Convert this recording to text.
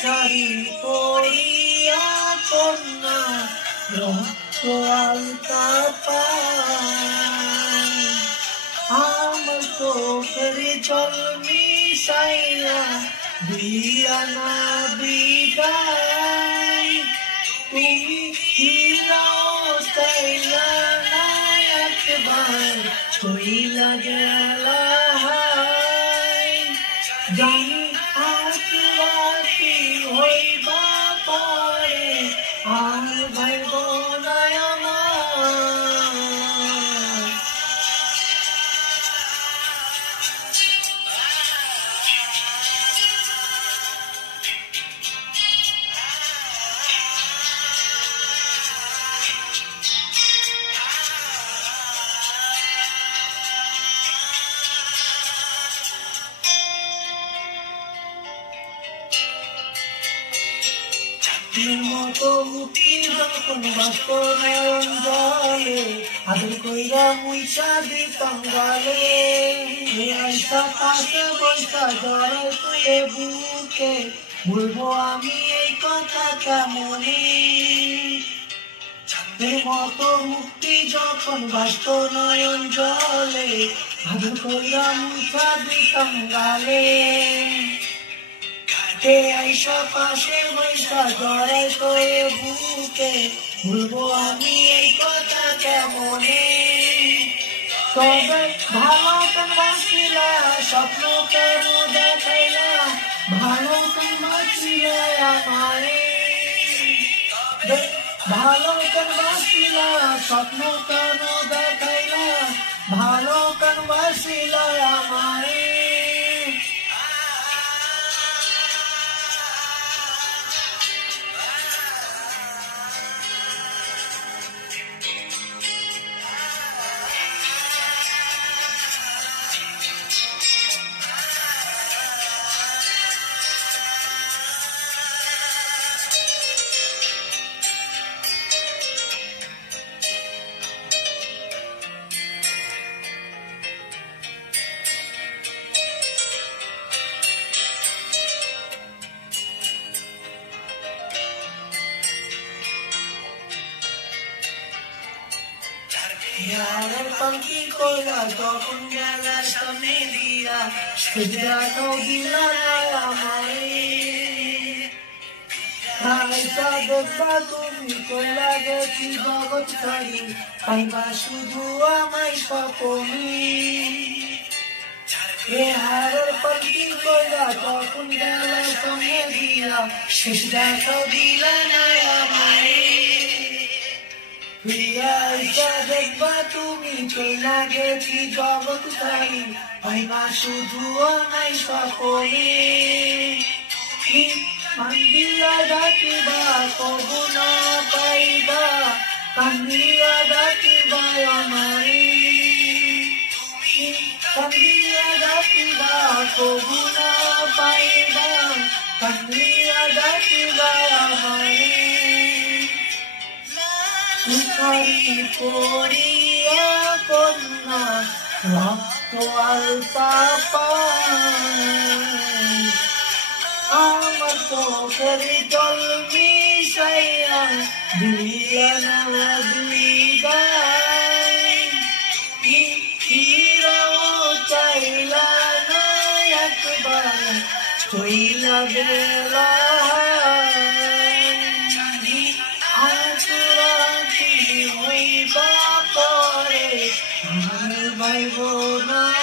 সারি পড়িয়া কন্যা রক্ত আলতা পায় আমার চোখের জল মিশাইয়া দিয়া না বিদায় তুমি ফিরাও চাইলা না একবার কইলা গেলা জানি আজ রাতি হইবা পারে আর ভাইব না আমার মতো মুক্তি যখন বাস্ত নয়ন জলে আদর কইরা মুইসা দিতাম গালে আইসা পাশে বৈসা জড়াই তুলে বুকে বলবো আমি এই কথা কেমনে মতো মুক্তি যখন বাস্ত নয়ন জলে আদর কইরা মুইসা দিতাম গালে আইসা পাশে বৈশা জড়াই তোরে বুকে বলবো আমি এই কথা কেমনে তবে ভালো কেন বাঁচিলা স্বপ্ন কেন দেখাইলা ভালো কেন বাঁচিলা আমারে ভালো কেন বাঁচিলা স্বপ্ন কেন দেখাইলা ভালো কেন বাঁচিলা আমারে यार पंखी कोला যখন গেলার সামনে দিয়া সেজদাও দিলা আমারে আইসা দেখবা তুমি কোলা গেছি জগৎ ছাড়ি পাইবা শুধু আমায় স্বপনে यार पंखी कोলা যখন গেলার সামনে দিয়া সেজদাও দিলা আমারে আইসা দেখবা তুমি চইলা গেছি জগৎ ছাড়ি পাইবা শুধু আমায় স্বপনে কান্দিয়া ডাকিবা কবু না পাইবা কান্দিয়া ডাকিবা আমারে কান্দিয়া ডাকিবা কবু না পাইবা কান্দিয়া ডাকিবা আমারে সারি পড়িয়া কন্যা রক্ত আলতা পায় আমার চোখের জল মিশাইয়া দিয়া না বিদায় ফিরাও চাইলা না একবার চইলা গেলা Bye,